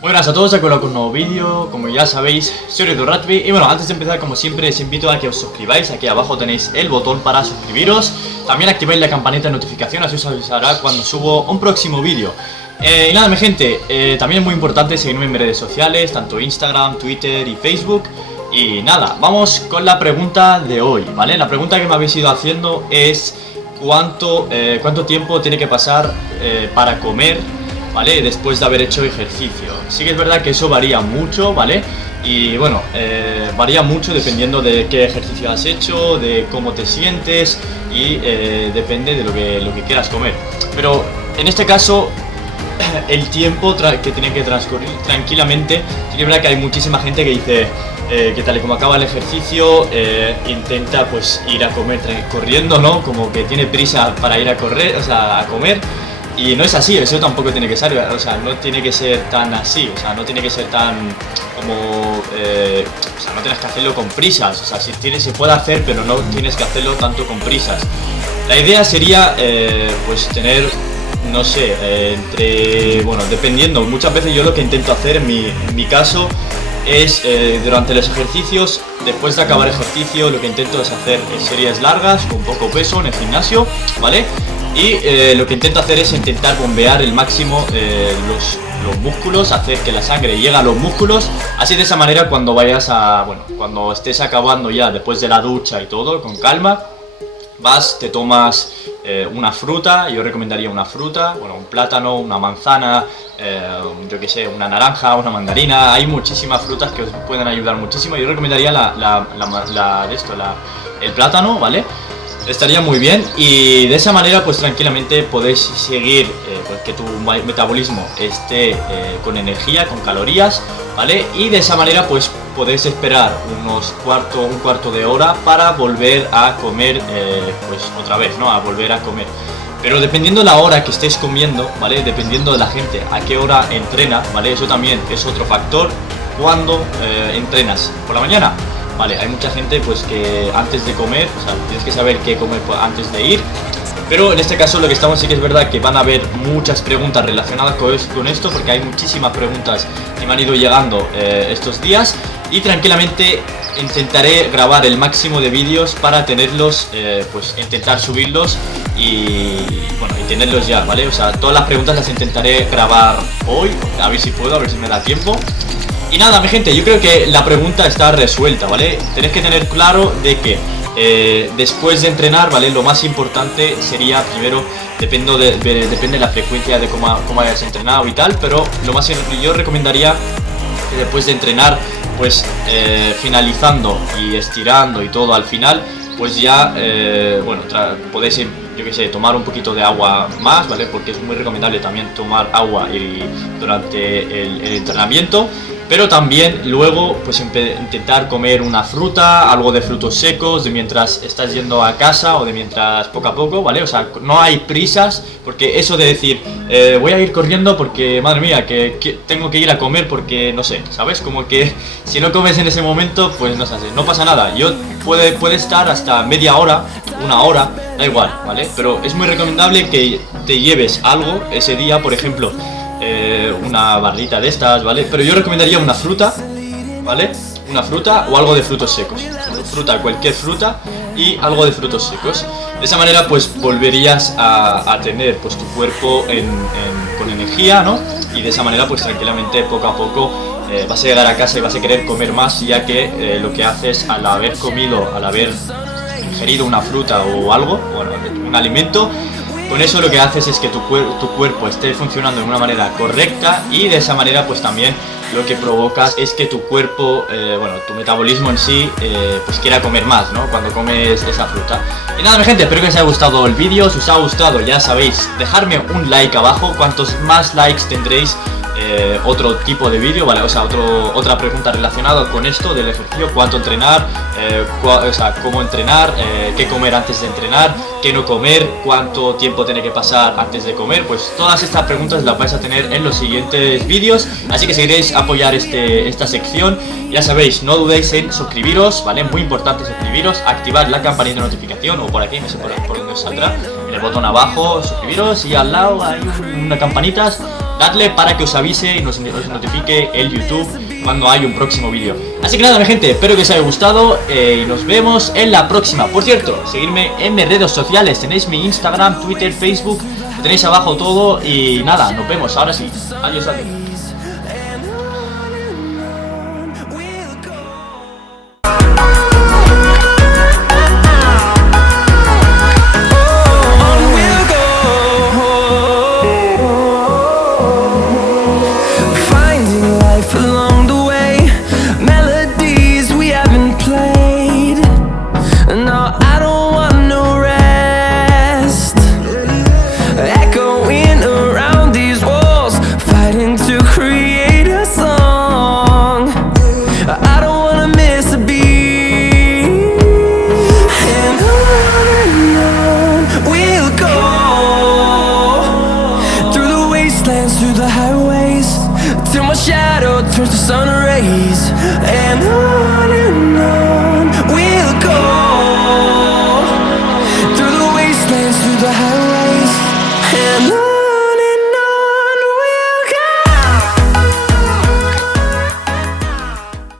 Muy buenas a todos, aquí con un nuevo vídeo. Como ya sabéis, soy RedoRugby. Y bueno, antes de empezar, como siempre, os invito a que os suscribáis. Aquí abajo tenéis el botón para suscribiros. También activáis la campanita de notificación, así os avisará cuando subo un próximo vídeo. Y nada, mi gente, también es muy importante seguirme en mis redes sociales, tanto Instagram, Twitter y Facebook. Y nada, vamos con la pregunta de hoy, ¿vale? La pregunta que me habéis ido haciendo es cuánto tiempo tiene que pasar para comer, ¿vale? Después de haber hecho ejercicio. Sí que es verdad que eso varía mucho, ¿vale? Y bueno, varía mucho dependiendo de qué ejercicio has hecho, de cómo te sientes y depende de lo que quieras comer. Pero en este caso, el tiempo que tiene que transcurrir tranquilamente. Sí que es verdad que hay muchísima gente que dice que tal y como acaba el ejercicio, intenta pues ir a comer corriendo, ¿no? Como que tiene prisa para ir a correr, o sea, a comer. Y no es así, eso tampoco tiene que ser, o sea, no tiene que ser tan así, o sea, no tiene que ser tan como, o sea, no tienes que hacerlo con prisas, o sea, se puede hacer, pero no tienes que hacerlo tanto con prisas. La idea sería, pues tener, no sé, bueno, dependiendo, muchas veces yo lo que intento hacer en mi caso es, durante los ejercicios, después de acabar ejercicio, lo que intento es hacer series largas, con poco peso en el gimnasio, ¿vale? Y lo que intento hacer es intentar bombear el máximo los músculos, hacer que la sangre llegue a los músculos. Así de esa manera cuando vayas a, bueno, cuando estés acabando ya después de la ducha y todo, con calma, te tomas una fruta. Yo recomendaría una fruta, bueno, un plátano, una manzana, yo que sé, una naranja, una mandarina. Hay muchísimas frutas que os pueden ayudar muchísimo. Yo recomendaría el plátano, ¿vale? Estaría muy bien, y de esa manera pues tranquilamente podéis seguir pues, que tu metabolismo esté con energía, con calorías, ¿vale? Y de esa manera pues podéis esperar un cuarto de hora para volver a comer, pues otra vez, ¿no? A volver a comer. Pero dependiendo de la hora que estéis comiendo, ¿vale? Dependiendo de la gente a qué hora entrena, ¿vale? Eso también es otro factor. ¿Cuándo entrenas? ¿Por la mañana? Vale, hay mucha gente pues que antes de comer, o sea, tienes que saber qué comer antes de ir. Pero en este caso lo que estamos, sí que es verdad que van a haber muchas preguntas relacionadas con esto, porque hay muchísimas preguntas que me han ido llegando estos días. Y tranquilamente intentaré grabar el máximo de vídeos para tenerlos, pues intentar subirlos y bueno, y tenerlos ya, ¿vale? O sea, todas las preguntas las intentaré grabar hoy, a ver si puedo, a ver si me da tiempo. Y nada, mi gente, yo creo que la pregunta está resuelta, ¿vale? Tenéis que tener claro de que después de entrenar, ¿vale? Lo más importante sería, primero, depende de la frecuencia de cómo hayas entrenado y tal, pero yo recomendaría que después de entrenar, pues finalizando y estirando y todo al final, pues ya, bueno, podéis, yo que sé, tomar un poquito de agua más, ¿vale? Porque es muy recomendable también tomar agua durante el entrenamiento. Pero también luego pues intentar comer una fruta, algo de frutos secos, de mientras estás yendo a casa o de mientras poco a poco, ¿vale? O sea, no hay prisas, porque eso de decir, voy a ir corriendo porque, madre mía, que tengo que ir a comer porque, no sé, ¿sabes? Como que si no comes en ese momento, pues no sé, no pasa nada. Puede estar hasta media hora, una hora, da igual, ¿vale? Pero es muy recomendable que te lleves algo ese día, por ejemplo, una barrita de estas, ¿vale? Pero yo recomendaría una fruta, ¿vale? Una fruta o algo de frutos secos. Cualquier fruta y algo de frutos secos. De esa manera pues volverías a tener pues tu cuerpo con energía, ¿no? Y de esa manera pues tranquilamente poco a poco vas a llegar a casa y vas a querer comer más, ya que lo que haces al haber ingerido una fruta o algo, bueno, un alimento, con eso lo que haces es que tu cuerpo esté funcionando de una manera correcta, y de esa manera pues también lo que provocas es que tu cuerpo, bueno, tu metabolismo en sí, pues quiera comer más, ¿no? Cuando comes esa fruta. Y nada, mi gente, espero que os haya gustado el vídeo. Si os ha gustado, ya sabéis, dejadme un like abajo. Cuantos más likes tendréis, otro tipo de vídeo, ¿vale? O sea, otra pregunta relacionada con esto del ejercicio: cuánto entrenar, o sea, cómo entrenar, qué comer antes de entrenar, qué no comer, cuánto tiempo tiene que pasar antes de comer. Pues todas estas preguntas las vais a tener en los siguientes vídeos, así que si queréis apoyar esta sección, ya sabéis, no dudéis en suscribiros, ¿vale? Muy importante suscribiros, activar la campanita de notificación, o por aquí, no sé por dónde os saldrá, en el botón abajo, suscribiros, y al lado hay una campanita. dadle para que os avise y os notifique el YouTube cuando hay un próximo vídeo. Así que nada, mi gente, espero que os haya gustado y nos vemos en la próxima. Por cierto, seguidme en mis redes sociales, tenéis mi Instagram, Twitter, Facebook, lo tenéis abajo todo y nada, nos vemos, ahora sí. Adiós, adiós. Through the highways till my shadow turns to sun rays, and